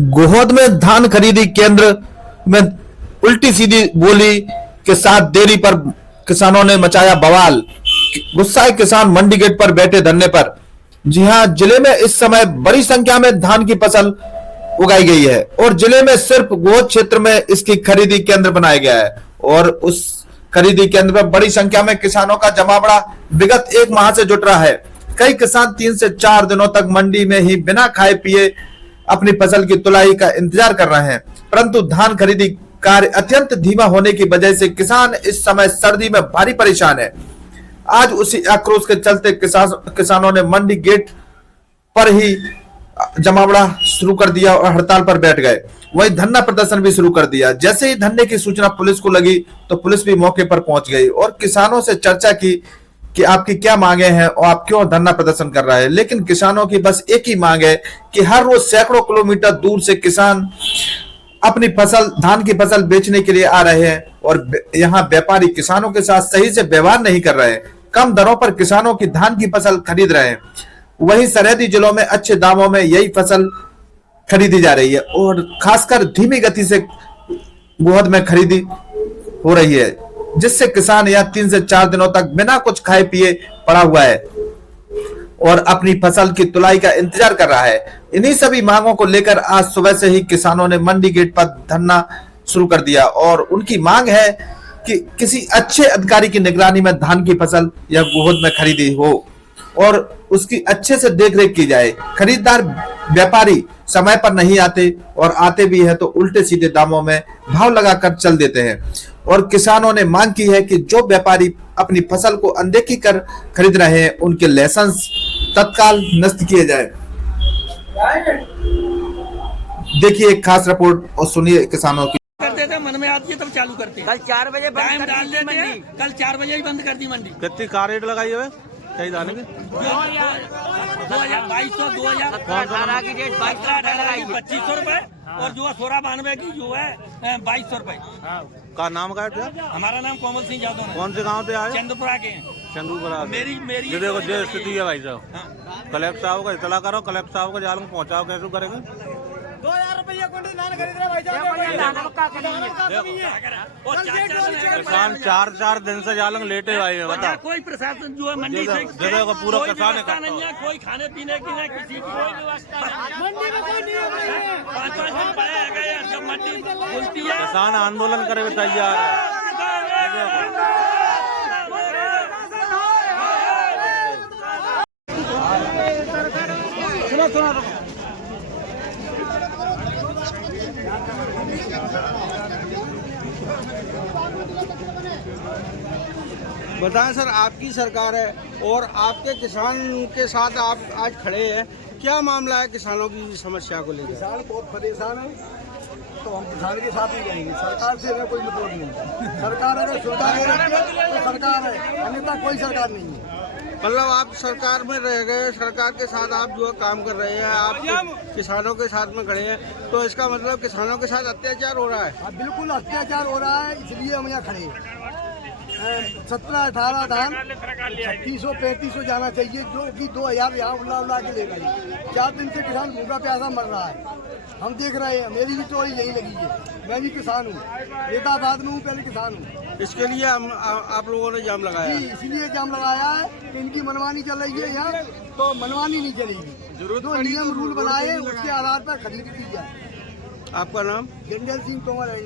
गोहद में धान खरीदी केंद्र में उल्टी सीधी बोली के साथ देरी पर किसानों ने मचाया बवाल। गुस्साए किसान मंडी गेट पर बैठे धरने पर। जी हां, जिले में इस समय बड़ी संख्या में धान की फसल उगाई गई है और जिले में सिर्फ गोहद क्षेत्र में इसकी खरीदी केंद्र बनाया गया है और उस खरीदी केंद्र में बड़ी संख्या में किसानों का जमावड़ा विगत एक माह से जुट रहा है। कई किसान 3 से 4 दिनों तक मंडी में ही बिना खाए पिए अपनी फसल की तुलाई का इंतजार कर रहे हैं, परंतु धान खरीदी कार्य अत्यंत धीमा होने की वजह से किसान इस समय सर्दी में भारी परेशान है। आज उसी आक्रोश के चलते किसानों ने मंडी गेट पर ही जमावड़ा शुरू कर दिया और हड़ताल पर बैठ गए। वहीं धरना प्रदर्शन भी शुरू कर दिया। जैसे ही धरने की सूचना पुलिस को लगी तो पुलिस भी मौके पर पहुंच गई और किसानों से चर्चा की कि आपकी क्या मांगे हैं और आप क्यों धरना प्रदर्शन कर रहे हैं। लेकिन किसानों की बस एक ही मांग है कि हर रोज सैकड़ों किलोमीटर दूर से किसान अपनी फसल धान की फसल बेचने के लिए आ रहे हैं और यहाँ व्यापारी किसानों के साथ सही से व्यवहार नहीं कर रहे हैं। कम दरों पर किसानों की धान की फसल खरीद रहे हैं। वहीं सरहदी जिलों में अच्छे दामों में यही फसल खरीदी जा रही है और खासकर धीमी गति से गोहद में खरीदी हो रही है, जिससे किसान यहाँ 3 से 4 दिनों तक बिना कुछ खाए पिए पड़ा हुआ है और अपनी फसल की तुलाई का इंतजार कर रहा है। इन्हीं सभी मांगों को लेकर आज सुबह से ही किसानों ने मंडी गेट पर धरना शुरू कर दिया और उनकी मांग है कि किसी अच्छे अधिकारी की निगरानी में धान की फसल या गोहद में खरीदी हो और उसकी अच्छे से देखरेख की जाए। खरीदार व्यापारी समय पर नहीं आते और आते भी है तो उल्टे सीधे दामों में भाव लगाकर चल देते हैं और किसानों ने मांग की है कि जो व्यापारी अपनी फसल को अनदेखी कर खरीद रहे हैं उनके लाइसेंस तत्काल नष्ट किए जाए। देखिए एक खास रिपोर्ट और सुनिए किसानों की। करते थे मन में आती है तब चालू करते हैं। कल 4 बजे बंद टाइम कर डाल दी देते मंडी। हैं, कल 4 बजे ही बंद कर दी मंडी। कितनी कार रेट लगाई है सही जाने की? 2200 18 की डेट 22 लगाई 2500 रुपए और जो है 1692 की जो है 2200 रुपए। का नाम का है? हमारा नाम कोमल सिंह यादव है। कौन से गांव से आए? चंद्रपुरा के हैं। चंदूपुरा। मेरी जो देखो जो स्थिति है भाई साहब, कलेक्टर साहब का इतला करो, कलेक्टर साहब का जाल में पहुंचाओ, कैसे करेंगे? 2000 रुपया क्विंटल धान खरीद रहे भाई किसान 4 दिन से जालंग लेटे हुए हैं। बता कोई प्रशासन जो है मंडी से देखो पूरा कोई किसान व्यवस्था नहीं है, कोई खाने पीने की नहीं, किसी की कोई व्यवस्था नहीं। मंडी में कोई नियम नहीं है। 5-5 दिन पहले आ गए हैं, जब मंडी खुलती है किसान आंदोलन करे हुए तैयार है। बताएं सर, आपकी सरकार है और आपके किसान के साथ आप आज खड़े हैं, क्या मामला है किसानों की समस्या को लेकर? किसान बहुत परेशान है तो हम किसान के साथ ही रहेंगे। सरकार से हमें कोई मतलब नहीं। सरकार अगर सुविधा दे रही है तो सरकार है, अन्यथा कोई सरकार नहीं है। मतलब आप सरकार में रह गए, सरकार के साथ आप जो है काम कर रहे हैं, आप किसानों के साथ में खड़े हैं, तो इसका मतलब किसानों के साथ अत्याचार हो रहा है? हाँ बिल्कुल अत्याचार हो रहा है, इसलिए हम यहाँ खड़े हैं। 17-18 धान 3600-3500 जाना चाहिए, जो कि 2000 यहाँ उला के ले गए। 4 दिन से किसान भूखा प्यासा मर रहा है, हम देख रहे हैं। मेरी भी तो यही लगी है, मैं भी किसान हूँ, नेताबाद में हूँ, पहले किसान हूँ। इसके लिए आप लोगों ने जाम लगाया? जी, इसलिए जाम लगाया है कि इनकी मनमानी चल रही है यहाँ, तो मनमानी नहीं चलेगी। जो नियम रूल बनाए उसके आधार पर खरीद की जाए। आपका नाम? जनरल सिंह तोमर है।